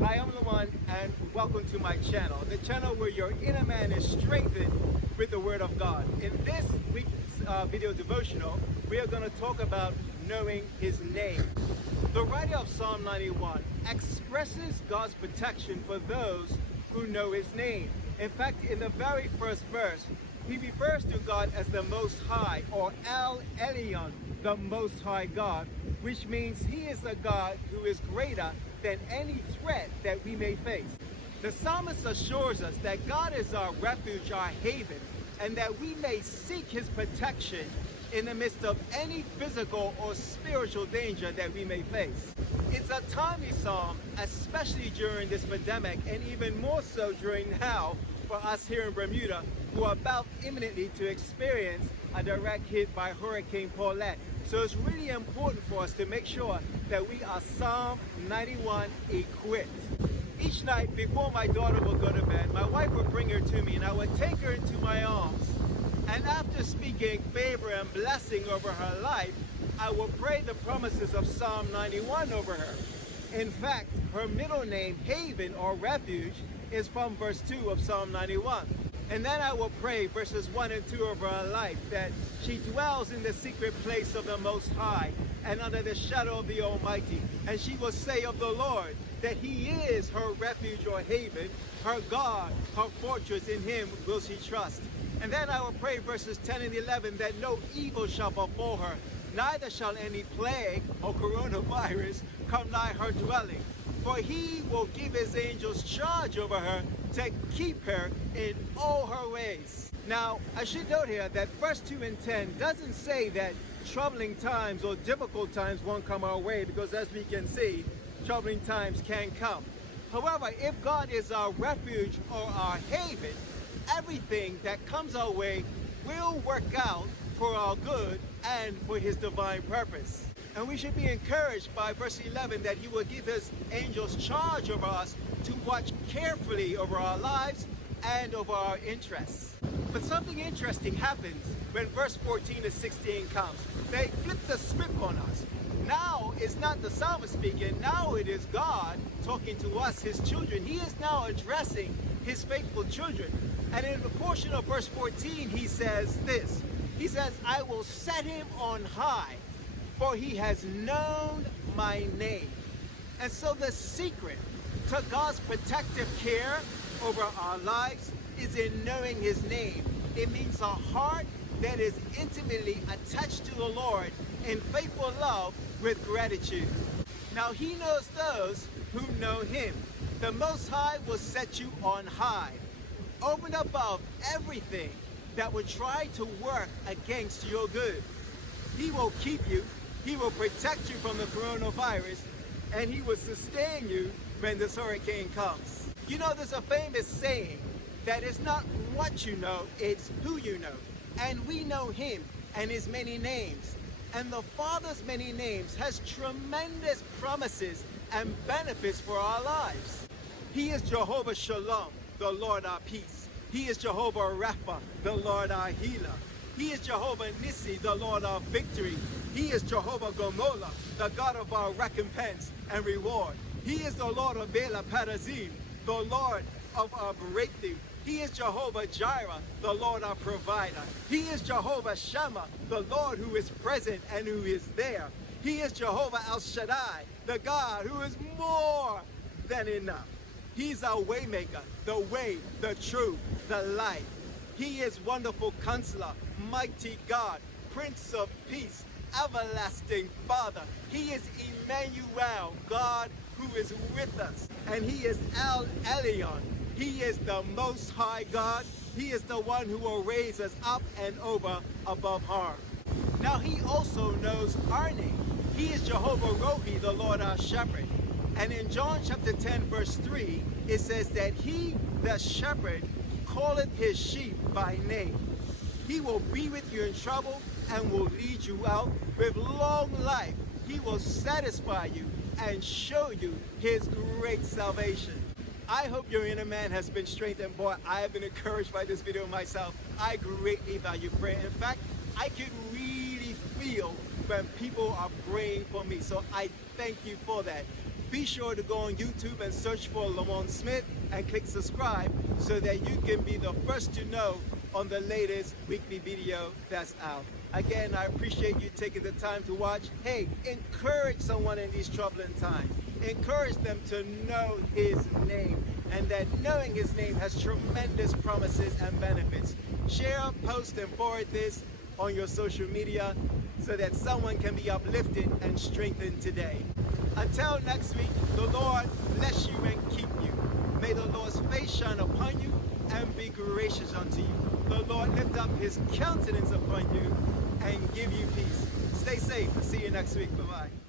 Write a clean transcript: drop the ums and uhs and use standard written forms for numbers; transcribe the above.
Hi, I'm LaMohn and welcome to my channel, the channel where your inner man is strengthened with the Word of God. In this week's video devotional, we are going to talk about knowing His name. The writer of Psalm 91 expresses God's protection for those who know His name. In fact, in the very first verse, he refers to God as the Most High, or El Elyon, the Most High God, which means He is the God who is greater than any threat that we may face. The psalmist assures us that God is our refuge, our haven, and that we may seek His protection in the midst of any physical or spiritual danger that we may face. It's a timely psalm, especially during this pandemic, and even more so during now for us here in Bermuda, who are about imminently to experience a direct hit by Hurricane Paulette. So it's really important for us to make sure that we are Psalm 91 equipped. Each night before my daughter will go to bed, my wife would bring her to me and I would take her into my arms. And after speaking favor and blessing over her life, I will pray the promises of Psalm 91 over her. In fact, her middle name, Haven or Refuge, is from verse 2 of Psalm 91. And then I will pray verses 1 and 2 of her life, that she dwells in the secret place of the Most High and under the shadow of the Almighty. And she will say of the Lord that He is her refuge or haven, her God, her fortress. In Him will she trust. And then I will pray verses 10 and 11, that no evil shall befall her, neither shall any plague or coronavirus come nigh her dwelling. For He will give His angels charge over her to keep her in all her ways. Now, I should note here that verse 2 and 10 doesn't say that troubling times or difficult times won't come our way, because as we can see, troubling times can come. However, if God is our refuge or our haven, everything that comes our way will work out for our good and for His divine purpose. And we should be encouraged by verse 11 that He will give His angels charge over us to watch carefully over our lives and over our interests. But something interesting happens when verse 14 to 16 comes. They flip the script on us. Now it's not the psalmist speaking, now it is God talking to us, His children. He is now addressing His faithful children. And in the portion of verse 14, He says this. He says, I will set Him on high, for He has known my name. And so the secret to God's protective care over our lives is in knowing His name. It means a heart that is intimately attached to the Lord in faithful love with gratitude. Now He knows those who know Him. The Most High will set you on high, over and above everything that would try to work against your good. He will keep you. He will protect you from the coronavirus, and He will sustain you when this hurricane comes. You know, there's a famous saying that it's not what you know, it's who you know. And we know Him and His many names. And the Father's many names has tremendous promises and benefits for our lives. He is Jehovah Shalom, the Lord our peace. He is Jehovah Rapha, the Lord our healer. He is Jehovah Nissi, the Lord our victory. He is Jehovah Gomola, the God of our recompense and reward. He is the Lord of Bela Parazim, the Lord of our breakthrough. He is Jehovah Jireh, the Lord our provider. He is Jehovah Shammah, the Lord who is present and who is there. He is Jehovah El Shaddai, the God who is more than enough. He's our waymaker, the way, the truth, the life. He is Wonderful Counselor, Mighty God, Prince of Peace, Everlasting Father. He is Emmanuel, God who is with us. And He is El Elyon. He is the Most High God. He is the one who will raise us up and over above harm. Now He also knows our name. He is Jehovah Rohi, the Lord our shepherd. And in John chapter 10 verse 3, it says that He, the shepherd, calleth His sheep by name. He will be with you in trouble and will lead you out with long life. He will satisfy you and show you His great salvation. I hope your inner man has been strengthened. Boy, I have been encouraged by this video myself. I greatly value prayer. In fact, I could really feel when people are praying for me. So I thank you for that. Be sure to go on YouTube and search for LaMohn Smith and click subscribe so that you can be the first to know on the latest weekly video that's out. Again, I appreciate you taking the time to watch. Hey, encourage someone in these troubling times. Encourage them to know His name, and that knowing His name has tremendous promises and benefits. Share, post, and forward this on your social media so that someone can be uplifted and strengthened today. Until next week, the Lord bless you and keep you. May the Lord's face shine upon you and be gracious unto you. The Lord lift up His countenance upon you and give you peace. Stay safe. See you next week. Bye-bye.